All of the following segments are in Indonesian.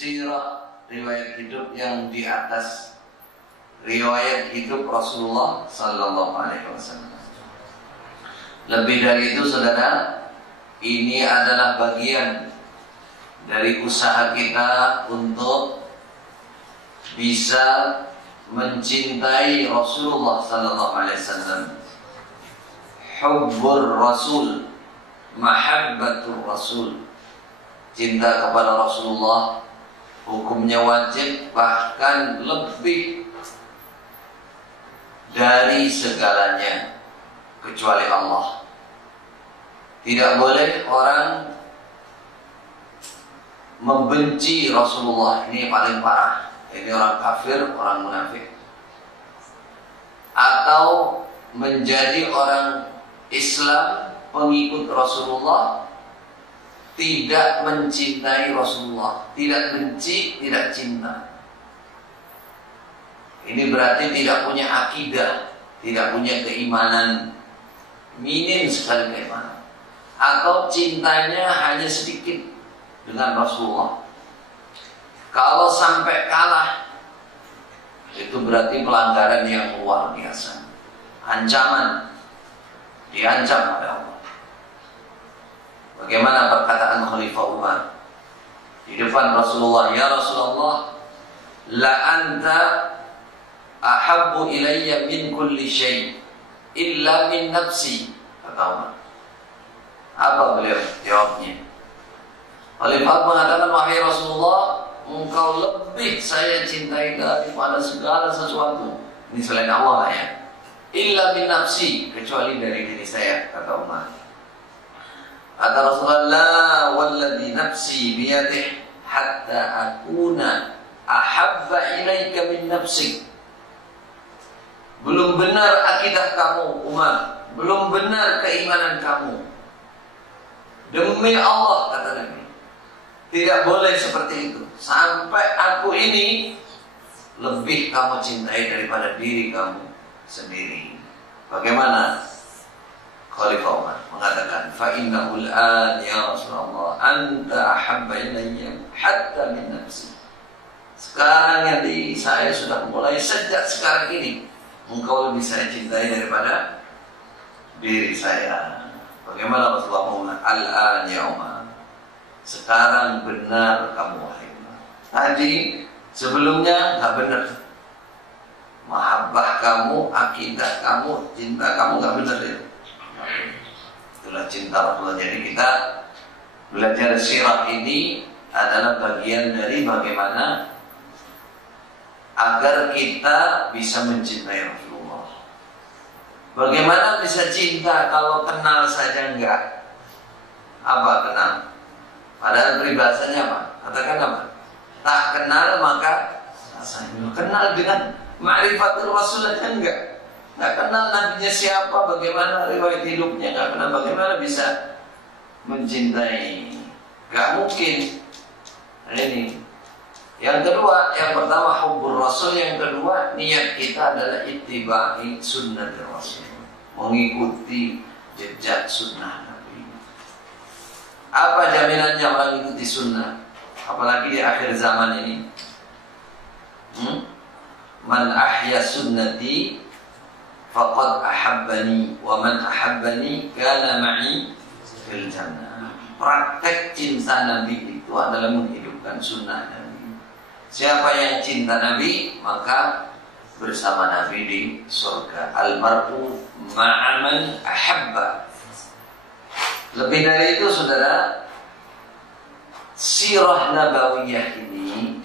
sirah, riwayat hidup yang di atas riwayat hidup Rasulullah Sallallahu Alaihi Wasallam. Lebih dari itu, saudara, ini adalah bagian dari usaha kita untuk bisa mencintai Rasulullah Sallallahu Alaihi Wasallam. Hubbur Rasul, mahabbatur Rasul. Cinta kepada Rasulullah hukumnya wajib, bahkan lebih dari segalanya kecuali Allah. Tidak boleh orang membenci Rasulullah, ini paling parah. Ini orang kafir, orang munafik. Atau menjadi orang Islam pengikut Rasulullah, tidak mencintai Rasulullah, tidak benci, tidak cinta. Ini berarti tidak punya akidah, tidak punya keimanan, minim sekali keimanan. Atau cintanya hanya sedikit dengan Rasulullah. Kalau sampai kalah, itu berarti pelanggaran yang luar biasa. Ancaman, diancam oleh Allah. Bagaimana perkataan Khalifah Umar di depan Rasulullah, ya Rasulullah, la anta ahabbu ilayya min kulli syai' illa min nafsi, kata Umar. Apa beliau jawabnya? Khalifah mengatakan, wahai Rasulullah, engkau lebih saya cintai daripada segala sesuatu. Ini selain Allah ya. Illa min nafsi, kecuali dari diri saya, kata Umar. Kata Rasulullah, walladhi nafsi biyadih hatta akuna ahabba ilaika min nafsik. Belum benar akidah kamu, Umar. Belum benar keimanan kamu. Demi Allah, kata Nabi, tidak boleh seperti itu. Sampai aku ini lebih kamu cintai daripada diri kamu sendiri. Bagaimana? Khalifah Umar mengatakan, fa innahul an ya Rasulullah anta ahabba ilayya hatta min nafsi. Sekarang yang di saya sudah mulai sejak sekarang ini engkau lebih saya cintai daripada diri saya. Bagaimana Rasulullah mengatakan, al-an ya Umar, sekarang benar kamu wahai Umar. Tadi sebelumnya nggak benar. Mahabbah kamu, akidah kamu, cinta kamu nggak benar ya. Itulah cinta Rasulullah. Jadi kita belajar sirah ini adalah bagian dari bagaimana agar kita bisa mencintai Rasulullah. Bagaimana bisa cinta kalau kenal saja enggak? Apa kenal? Padahal peribahasanya apa? Katakan apa? Tak kenal maka rasanya. Kenal dengan ma'rifatul Rasul aja enggak? Enggak kenal nabinya siapa, bagaimana riwayat hidupnya, enggak kenal, bagaimana bisa mencintai? Enggak mungkin. Nah, ini. Yang kedua, yang pertama hubbur Rasul, yang kedua niat kita adalah ittiba'i sunnah Rasul, mengikuti jejak sunnah Nabi. Apa jaminannya orang ikuti sunnah? Apalagi di akhir zaman ini. Man ahya sunnati faqad ahabbani wa man ahabbani kana ma'i fil jannah. Praktek cinta Nabi itu adalah menghidupkan sunnah Nabi. Siapa yang cinta Nabi, maka bersama Nabi di surga. Al-mar'u ma'aman ahabba. Lebih dari itu, saudara, sirah nabawiyah ini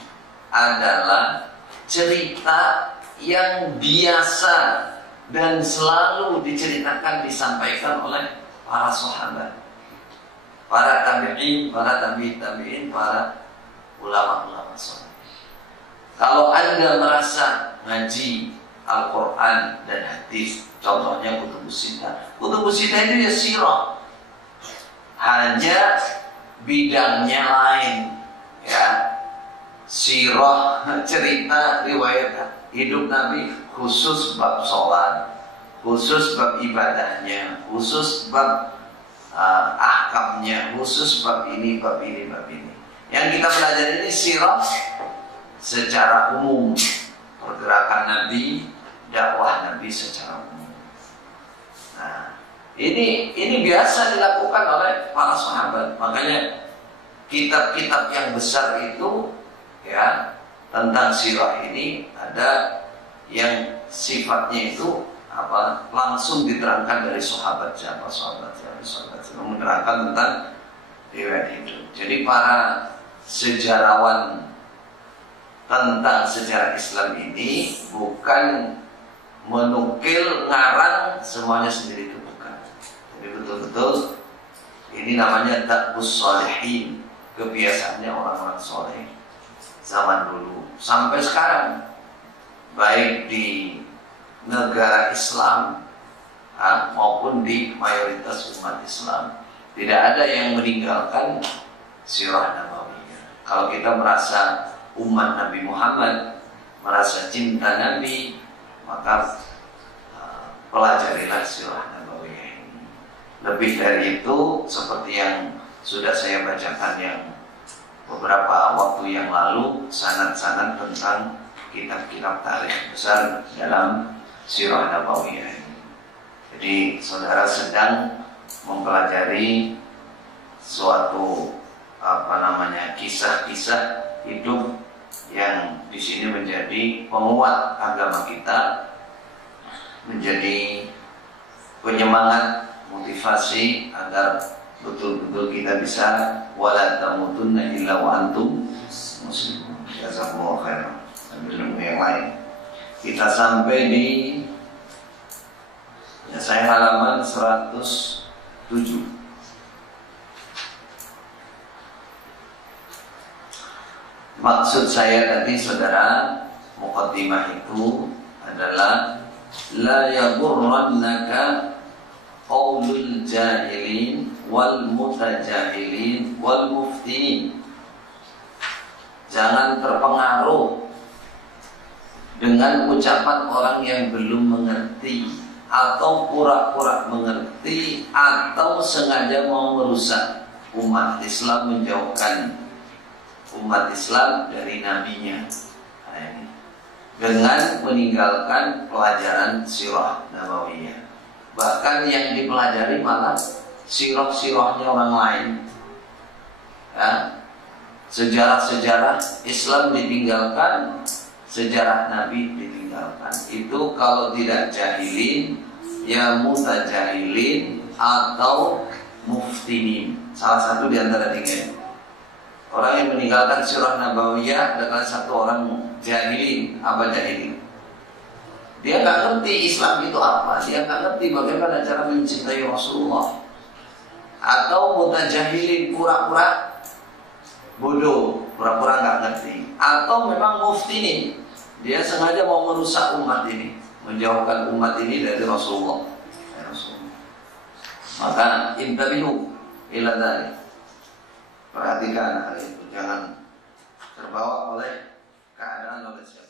adalah cerita yang biasa dan selalu diceritakan, disampaikan oleh para sahabat, para tabi'in, para tabi'in, para ulama-ulama sahabat. Kalau Anda merasa ngaji Al-Quran dan hadis, contohnya Kutubus Sittah. Kutubus Sittah itu ya sirah, hanya bidangnya lain, ya. Sirah, cerita riwayat hidup Nabi, khusus bab sholat, khusus bab ibadahnya, khusus bab ahkamnya, khusus bab ini, bab ini, bab ini. Yang kita pelajari ini sirah secara umum, pergerakan Nabi, dakwah Nabi secara umum. Nah, ini biasa dilakukan oleh para sahabat. Makanya kitab-kitab yang besar itu ya tentang sirah ini ada yang sifatnya itu langsung diterangkan dari sahabat siapa menerangkan tentang riwayat itu. Jadi para sejarawan tentang sejarah Islam ini bukan menukil ngarang semuanya sendiri, itu bukan. Jadi betul-betul ini namanya Da'bus Shalihin, kebiasaannya orang-orang soleh zaman dulu sampai sekarang, baik di negara Islam maupun di mayoritas umat Islam, tidak ada yang meninggalkan sirah nabawiyah. Kalau kita merasa umat Nabi Muhammad, merasa cinta Nabi, maka pelajarilah sirah nabawiyah ini. Lebih dari itu, seperti yang sudah saya bacakan yang beberapa waktu yang lalu, sanad-sanad tentang kitab-kitab tarikh besar dalam sirah nabawiyah ini. Jadi saudara sedang mempelajari suatu kisah-kisah hidup yang di sini menjadi penguat agama kita, menjadi penyemangat, motivasi agar betul-betul kita bisa wala tamutunna illa wa antum muslimun. Jazakumullah khairan. Ambil yang lain. Kita sampai di saya halaman 107. Maksud saya tadi saudara, muqaddimah itu adalah la yaghurrannaka qaulul jahilin wal mutajahilin wal muftinin. Jangan terpengaruh dengan ucapan orang yang belum mengerti, atau pura-pura mengerti, atau sengaja mau merusak umat Islam, menjauhkan umat Islam dari nabinya, dengan meninggalkan pelajaran sirah nabawiyah. Bahkan yang dipelajari malah sirah-sirahnya orang lain, ya. Sejarah-sejarah Islam ditinggalkan, sejarah Nabi ditinggalkan. Itu kalau tidak jahilin, ya mutajahilin atau muftinin. Salah satu di antara tiga. Orang yang meninggalkan sirah nabawiyah adalah satu orang jahilin. Apa jahilin? Dia nggak ngerti Islam itu apa. Dia nggak ngerti bagaimana cara mencintai Rasulullah. Atau mutajahilin, pura-pura bodoh, pura-pura nggak ngerti. Atau memang muftinin, dia sengaja mau merusak umat ini, menjauhkan umat ini dari Rasulullah. Maka intabihu ila dzalik. Perhatikan hal itu, jangan terbawa oleh keadaan oleh siapa.